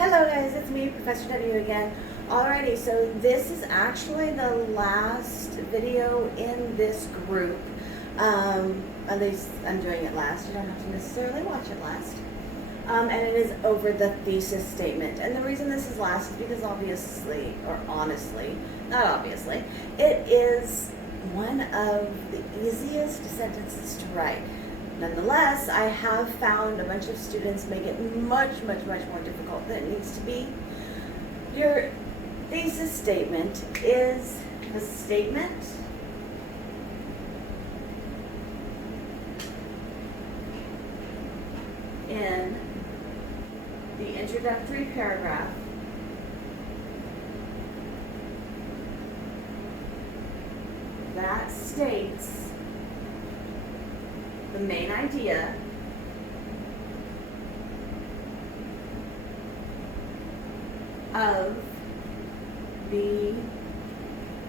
Hello guys, it's me, Professor W again. Alrighty, so this is actually the last video in this group. At least I'm doing it last. You don't have to necessarily watch it last. And it is over the thesis statement. And the reason this is last is because obviously, or honestly, not obviously, it is one of the easiest sentences to write. Nonetheless, I have found a bunch of students make it much more difficult than it needs to be. Your thesis statement is the statement in the introductory paragraph that states the main idea of the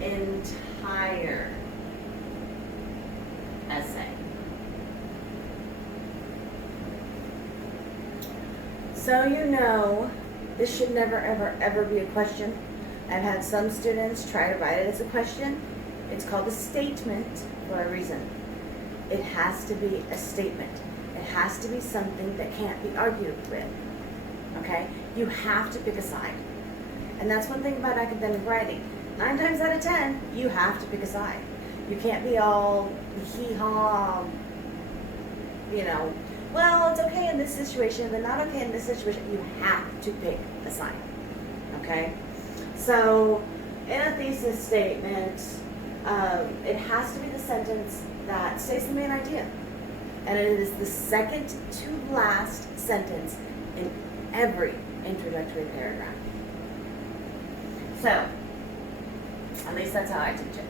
entire essay. So you know, this should never ever be a question. I've had some students try to write it as a question. It's called a statement for a reason. It has to be a statement. It has to be something that can't be argued with. Okay? You have to pick a side. And that's one thing about academic writing. 9 times out of 10, you have to pick a side. You can't be all hee-haw, you know, well, it's okay in this situation, but not okay in this situation. You have to pick a side. Okay? So, in a thesis statement, it has to be the sentence that states the main idea. And it is the second to last sentence in every introductory paragraph. So, at least that's how I teach it.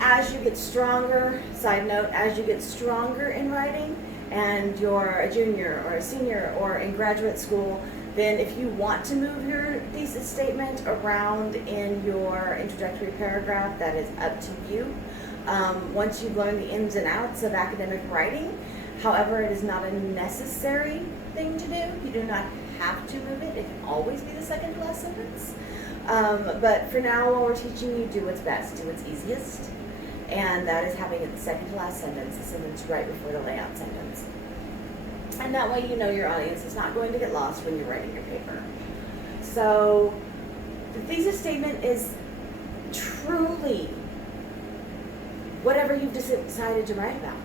As you get stronger, side note, as you get stronger in writing and you're a junior or a senior or in graduate school, then if you want to move your thesis statement around in your introductory paragraph, that is up to you. Once you've learned the ins and outs of academic writing, however, it is not a necessary thing to do. You do not have to move it. It can always be the second to last sentence. But for now, while we're teaching you, do what's best, do what's easiest. And that is having it the second to last sentence, the sentence right before the layout sentence. And that way you know your audience is not going to get lost when you're writing your paper. So the thesis statement is truly whatever you've decided to write about.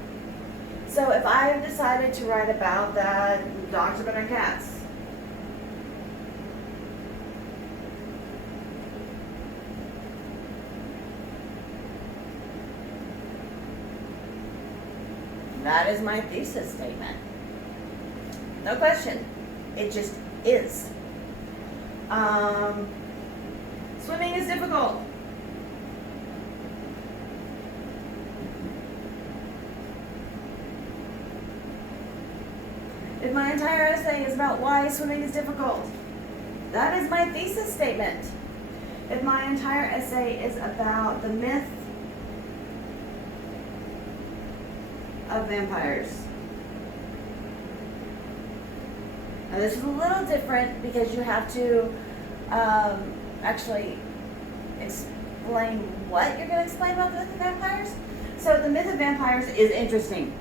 So if I have decided to write about that dogs are better than cats, that is my thesis statement. No question. It just is. Swimming is difficult. If my entire essay is about why swimming is difficult, that is my thesis statement. If my entire essay is about the myth of vampires. Now this is a little different because you have to actually explain what you're going to explain about the myth of vampires. So the myth of vampires is interesting.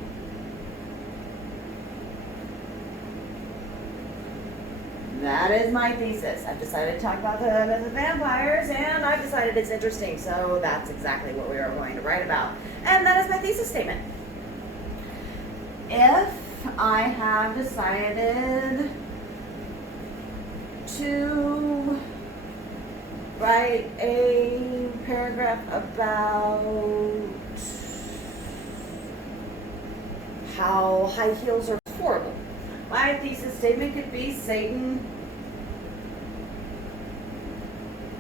That is my thesis. I've decided to talk about the myth of vampires, and I've decided it's interesting, so that's exactly what we are going to write about. And that is my thesis statement. If I have decided to write a paragraph about how high heels are horrible, my thesis statement could be Satan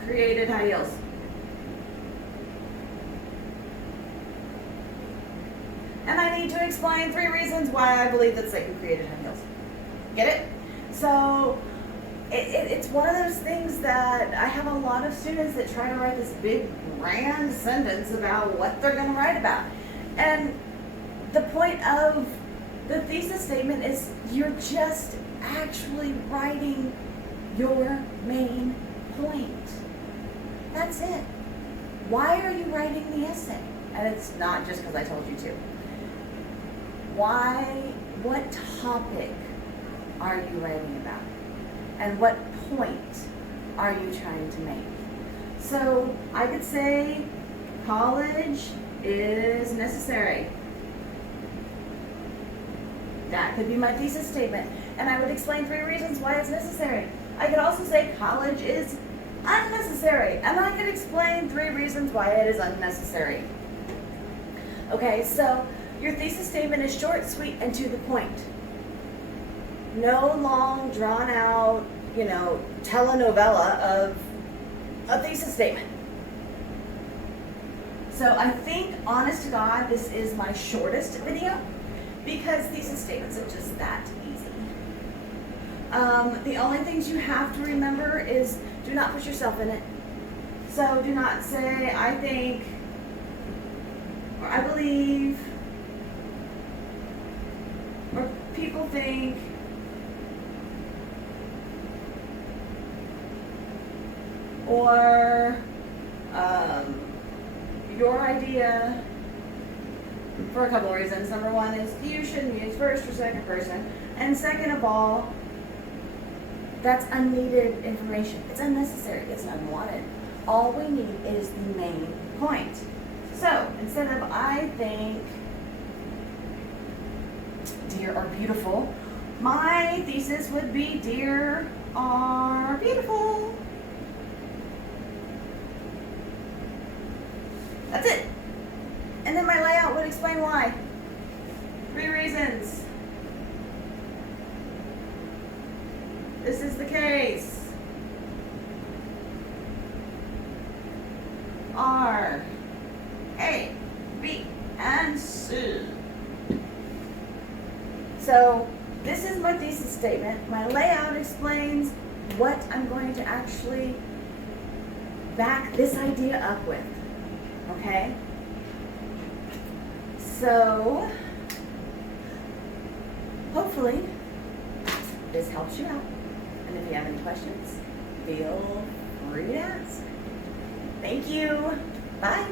created high heels. And I need to explain 3 reasons why I believe that Satan created high heels. Get it? So it's one of those things that I have a lot of students that try to write this big grand sentence about what they're going to write about. And the point of The thesis statement is you're just actually writing your main point. That's it. Why are you writing the essay? And it's not just because I told you to. Why, what topic are you writing about? And what point are you trying to make? So I could say college is necessary. That could be my thesis statement. And I would explain 3 reasons why it's necessary. I could also say college is unnecessary. And I could explain 3 reasons why it is unnecessary. Okay, so your thesis statement is short, sweet, and to the point. No long, drawn out, telenovela of a thesis statement. So I think, honest to God, this is my shortest video because thesis statements are just that easy. The only things you have to remember is do not put yourself in it. So do not say, I think, or I believe, or people think, or your idea, for a couple of reasons. Number one is you shouldn't use first or second person. And second of all, that's unneeded information. It's unnecessary. It's unwanted. All we need is the main point. So instead of I think deer are beautiful, my thesis would be deer are beautiful. That's it. And then my layout would explain why. 3 reasons. This is the case. R, A, B, and C. So this is my thesis statement. My layout explains what I'm going to actually back this idea up with. Okay? So, hopefully, this helps you out. And if you have any questions, feel free to ask. Thank you. Bye.